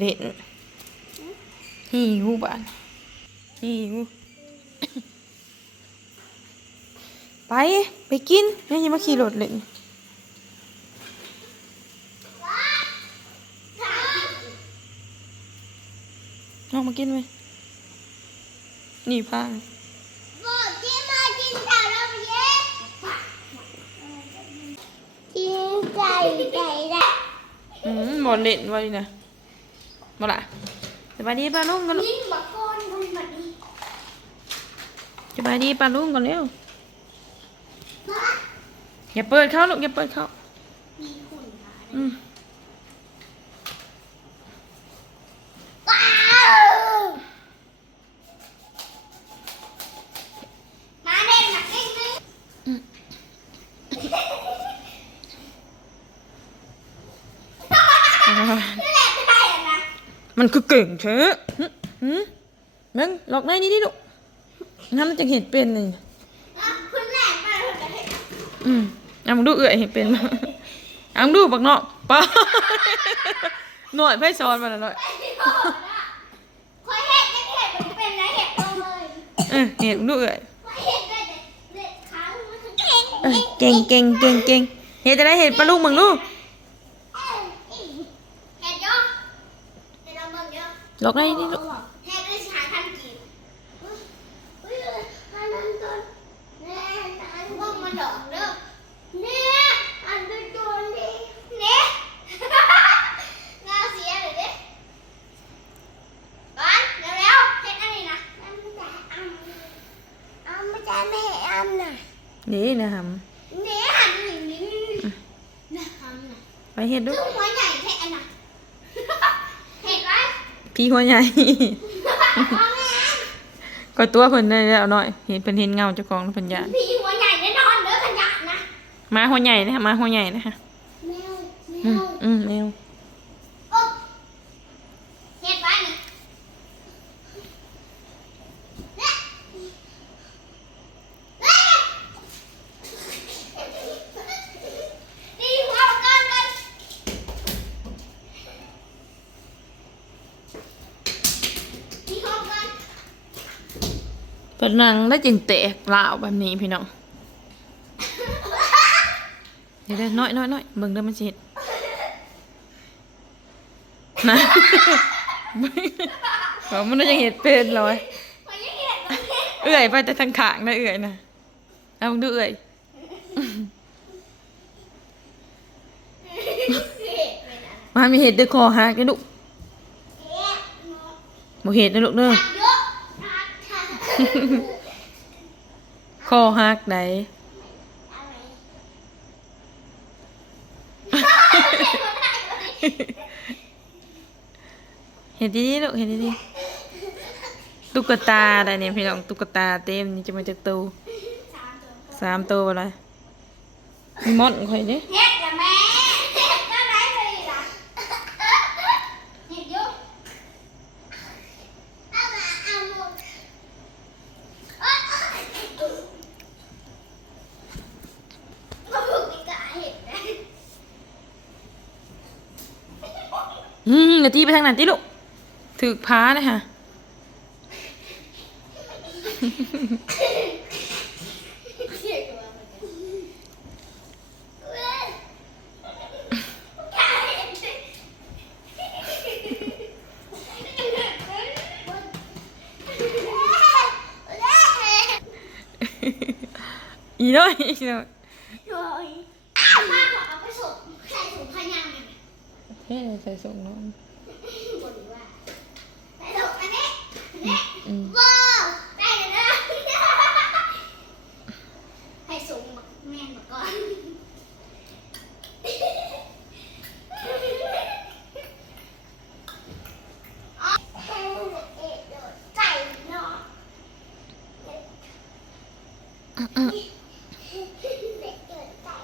เล่นหิวบ้านหิวไป ไปกินนี่ยังมาขี่รถเล่นเอามากินไหมนี่พังบอกที่มากินแต่เราเย็นกินไก่ไก่ได้อืมหมดเล่นไว้นะ มาละสบายดีป้าลุงกันลูกกินบักก้อนคนแบบนี้สบายดีป้าลุงกันเร็วมาอย่าเปิดเข้าลูกอย่าเปิดเข้ามีหุ่นมาอืมว้า มันคือเก่งเชอะหึหึมึงหลอกในนี่ดิลูกน้ำมันจะเห็นเป็นเลยอะคุณแหลกมาคุณจะเห็นอืมเอามึงดูเอื่อยเห็นเป็นบ่เอามึงดูบักเนาะป้าหน่อยไพ่ซ้อนมาหน่อยไอ้ที่บอกอะคอยเห็ดไม่เห็ดมันเป็นนะเห็ดตัวเลยเออเห็นมึงดูเอื่อยคอยเห็ดได้แต่เด็ดขามันคือเก่งเออเก่งเก่งเก่งเก่งเห็นจะได้เห็นปลาลูกมึงลูก เห็ดยกเห็ดเราเบิ่งเยอะ ห ลอกในนี่ลูกเห็ดด้วยชาทันกีเฮ้ยอันนั้นต้นแน่อันว่ามันดอกเด้อเนี่ยอันเป็นตัวนี้เนี่ยงาเสียเลยเด้บ้านเร็วๆเห็ดอันนี้นะอันไม่ได้อันอันไม่ได้ไม่อันน่ะนี่นะครับเนี่ยหันหนีนี่นะอันน่ะไปเห็ดดู ซึ่งหัวใหญ่แค่อันน่ะเห็ดไว้ พี่หัวใหญ่เอาแม่ก็ตัวเพิ่นได้แล้วหน่อย เห็นเพิ่นเห็นเงาเจ้าของแล้วเพิ่นยานพี่หัวใหญ่แน่นอนเด้อขยะนะมาหัวใหญ่นะคะมาหัวใหญ่นะคะแมวแมอืมว อืมแมว โอ๊ะเห็ดไว้นี่เนี่ยนี่หัวกันกันนี่หัวกัน เพิ่นนั่งได้จึงแตกลาแบบนี้พี่น้องเดี๋ยวน้อยน้อยน้อยเบิ่งเด้อมันสิเห็ดนะเออมันน่าจะเห็ดเป็นเลยมันยังเอื่อยไปแต่ทางขางนะเอื่อยนะเอามึงดูเอื่อยมามีเห็ดเด้อคอหักเลยลูกเห็ดเนาะบ่เห็ดนะลูกเด้อหักเยอะ ค่ะคอหักไดอะไรเห็ดดีๆลูกเห็ดดีๆตุ๊กตาได้เนี่ยพี่น้องตุ๊กตาเต็มนี่จะมาจากตูสามตัวสามตัวอะไรมีมอนข่อยเด้เห็ดละแม่เห็ดก็ได้เลยล่ะเห็ดเยอะเอามาเอาหมดเอ้ยมาฝึกอีกอะเห็ดนะ อืมนาทีไปทางนั้นติลูกถึกพานะฮะเห็ดตัวมันเว้ยไก่อีน้อยอีน้อย โอ้ยอ้าวมาขอเอาไปส่งใส่ถุงพยางค์หน่อย เฮ้ใส่สูงนองบ่นว่าใส่สูงอันนี้อันนี้ ว้าวได้เลยนะให้ส่งมาแม่มาก่อนอ๋อใส่เนาะ อืม เด็กเกิดไก่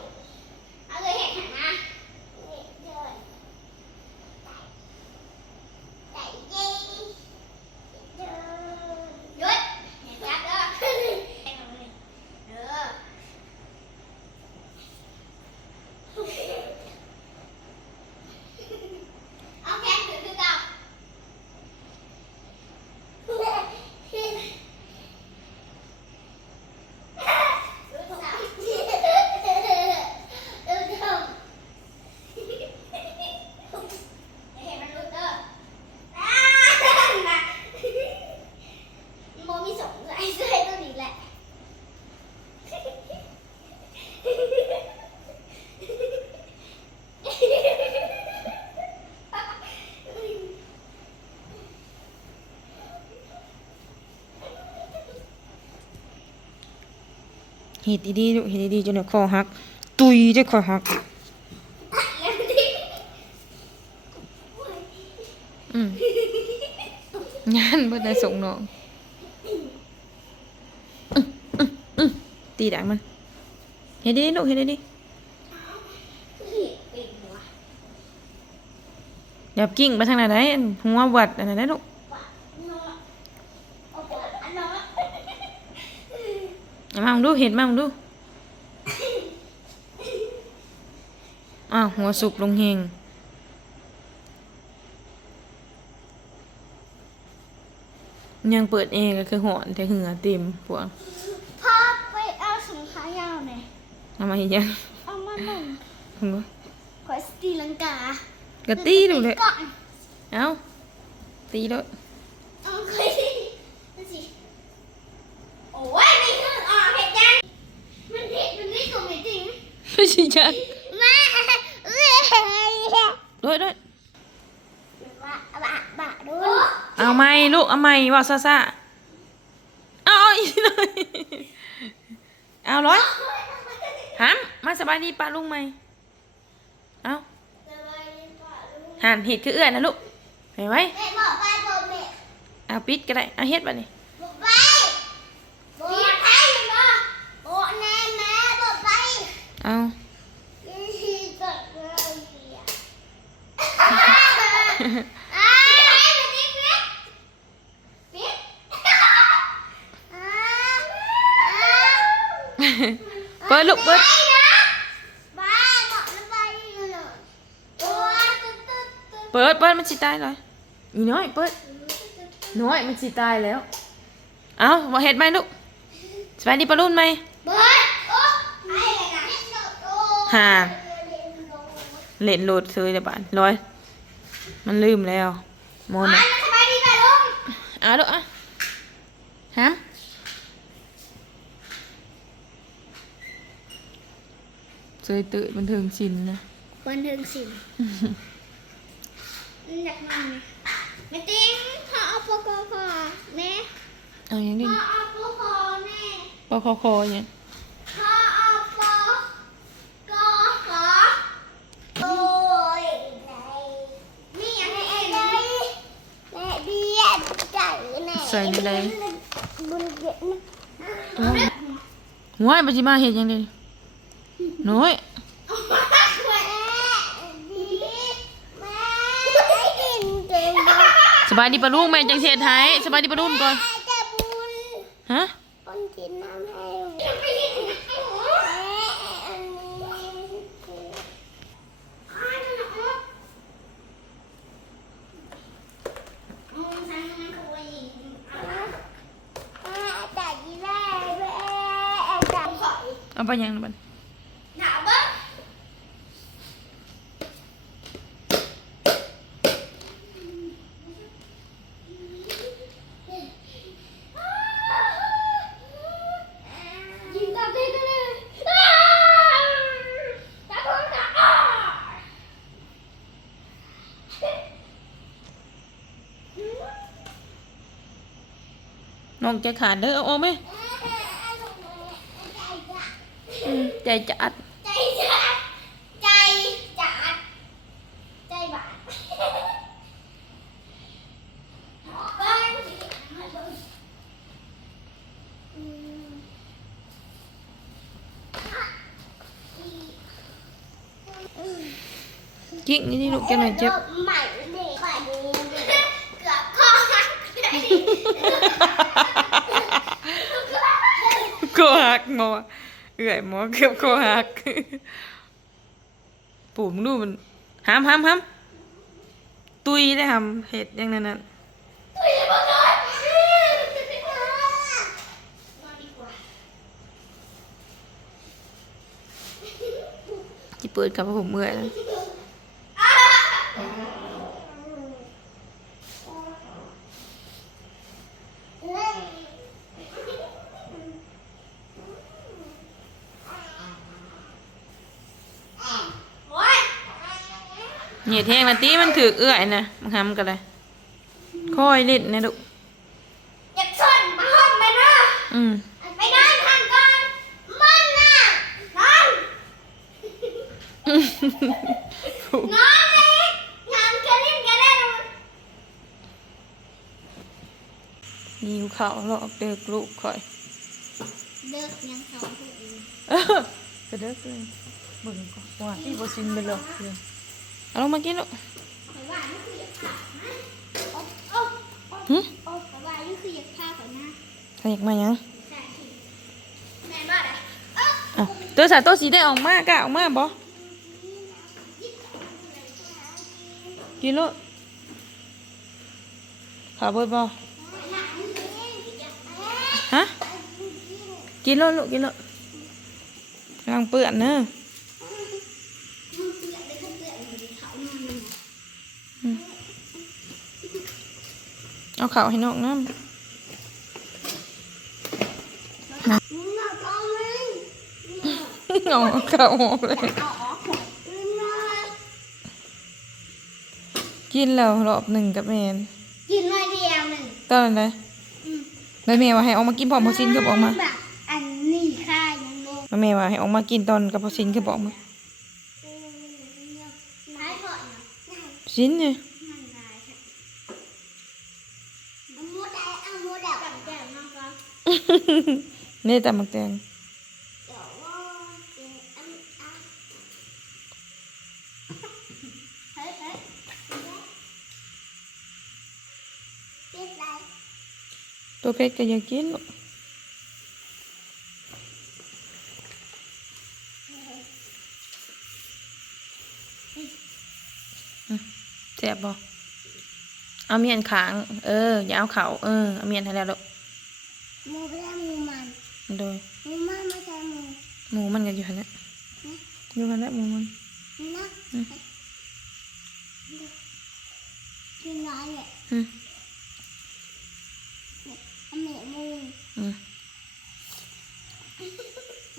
เอาเลยเห็นหันมาเด็กเกิดไก่ไก่เย้เดิน เฮ็ดดีๆลูกเฮ็ดดีๆจนเดี๋ยวคอหัก ตุยจะคอหัก อืมงานเบิดได้ส่งน้องอื้ออืออือตีดังมันเฮ็ดดีๆลูกเฮ็ดดีๆเดี๋ยวกิ้งไปทางไหนได้อันหัววัดอันไหนได้ลูก ปะเนาะโอ้โหอันเนาะ เอา มามึงดูเห็นมามึงดูอ้าวหัวสุกลงเฮงยังเปิดเองก็คือหอนแต่เหงื่อเต็มพวงพ่อไปเอาสินค้ายาวหน่อยเอามาอีกยังเอามาหนึ่งมึงดูขอสตีลังกากระตีดูเลยก่อนเอาตีเลย เอาเคยดูสิโอ้ยไม่คือออกเห็ดยังมัน เห็ดมันไม่สมจริงไม่ใช่จักแม่เอ้ยด้วยด้วยบะบะบะดูเอาไม่ลูกเอาไม่ว่าซ่าซ่าเอาเอาอีกหน่อยเอาร้อยหัมมาสบายดีป้าลุงไหมเอาหันเห็ดคือเอื้อนนะลูกเห็นไหมแม่บอกไปบอกแม่เอาปิดก็ได้เอาเฮ็ดบัดนี้ บอกไปบอกไปบอกบอกแน่แม่บอกไป เอาเปิดลูกเปิดเปิดเปิดมันสิตายเลยอีน้อยเปิดน้อยมันสิตายแล้ว เอาบ่เฮ็ดไหมลูกสบายดีปะรุ่นไหมเบิดโอ้ไอ้เลยนะโอ้ ห่าเล่นโหลดซื้อเดี๋ยวบานร้อย มันลืมแล้วโมอันะนสบายดีป่ะลุงเอาลูกอะฮะเจยตื่นบันเทิงชินนะ บันเทิงสินอยากนอนไหมแม่ติ้งพอเอาปกคอแม่เอาอย่างพนี้อเอาปกคอแม่ ปอคอคออย่าง พอเอาปกคอโอ้ยนี่ยังไงแม่เดียดใจแม่ ใส่ในใดบุญเย็นหัวไอ้ปัจจิมาเห็นยังไงน้อยสบายดีปะลุงแม่จังเทศไทยสบายดีปะลุงก่อนฮะ คนกินน้ำให้แต่ยี่แม่แม่แต่ หอยเอาไปยังบั นหนาวบ้างยิงตามที่กันเล เด้อเอาออกไหมอืมใจจัดใจจัดใจจัดใจบาดบ้านอืมกิ๊กนี่นี่ลูกจะหน่อยหม่เกือบคอหักเก็หักหมอหมอเกือบก็หักปู่มึงดูมันห้ามห้ามห้ามตุยได้ห้ามเห็ดอย่างนั้นน่ะตุยมาก่อนนอนดีกว่าที่เปิดกับผมเมื่อยแล้ว ดแห้งละตีมันถือเอื้อยนะมันทำกันเลยค่อยลิดนะลูกอยากชนมาห้องไปนะอืมไปนอนทางก่อนมันนะนอนนอนเลยงานกระดิ่งกระเด้นยิวเขาหรอกเด็กลูกคอยเด็กยังเขาพูดเองเด็กเลยบึงก่อนว่าที่บอสินไปหรอกลย เอาลงมากินลูกแต่ว่านี่คืออยากฆ่านะโอ้โอ้โอ้หึโอ้แต่ว่านี่คืออยากฆ่าเขานะใครอยากมาหยังใช่แม่บ้าอะไรเอ้าอะตัวสายตัวสีได้ออกมากะออกมาบ่กินลูกขาเบิดบ่ฮะกินลูกลูกกินลูกกำลังเปื้อนเนอะ เอาข้าวให้น้องน้ำมึงน่ะเอาเลยเอาข้าวออกเลยเอาออกมึงน่ะกินแล้วรอบหนึ่งกับแมนกินหน่อยเดียวหนึ่งตอนนั้นเลยอืมแล้วแม่ว่าให้ออกมากินพร้อมพอซินคือบอกมาแบบอันนี้ค่ายังโลแล้วแม่ว่าให้ออกมากินตอนกับพอซินคือบอกมาร้ายก่อนนะซินเนี่ย มันร้ายค่ะ เอาหมูได้เด้กับแก้วน้องก็นี่แต่มักแตงเดี๋ยวว่าเดี๋ยวอันอันเฮ้ยเฮ้ยเฮ้ยอะไรตัวเพชรก็ยากกินลูกอืมแซ่บบ่ เอาเมียนขาง เออ อย่าเอาเขาเออ เอาเมียนให้แล้วลูกหมูไม่ได้หมูมันโดยหมูมันไม่ใช่หมูหมูมันก็อยู่หั่นแหละอยู่หั่นแหละหมูมันนะอืมกินน้อยเนี่ยอืมอันนี้หมูอืม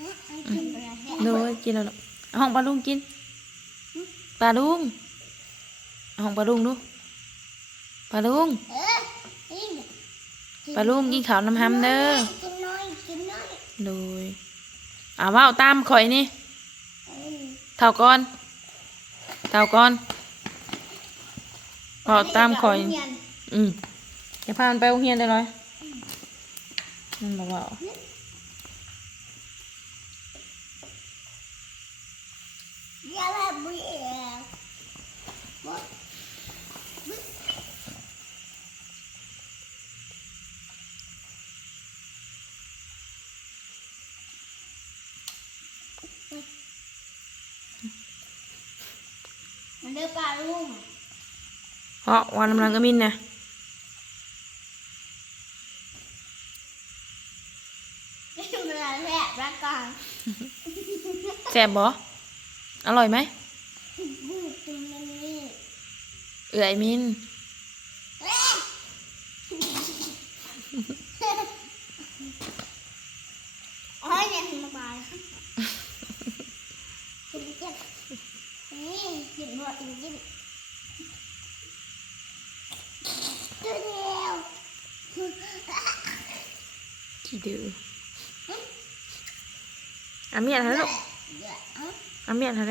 นะอันกินไปแล้วแฮะโดยกินแล้วลูกเอาห้องปลาลุงกินปลาลุงเอาห้องปลาลุงดู ปลาลุงปลาลุงกินข้าวน้ำห้ำเด้อกินน้อยกินน้อยโดยอ่าว่าตามข่อยนี่เท่าก่อนเท่าก่อนออกตามข่อย อืมจะพามันไปโรงเรียนได้เลยมันบอกว่าอย่าแบบเบื่อบ่มันเดื อปลาลุงเพราะวันกำลังก็มินนะนี่มันอะไรแหละรักกันแซ่บบ่อร่อยไหมบูตึงมันนี่เอื่อยมิน เอ๊ะโอ้ยเนี่ยมาบายกินเจ็บนี่กินหมดกินกินตัวเดียว ขี้ดื้อ อาเมียนหาแล้วลูกเดี๋ยวเอ้าอาเมียนห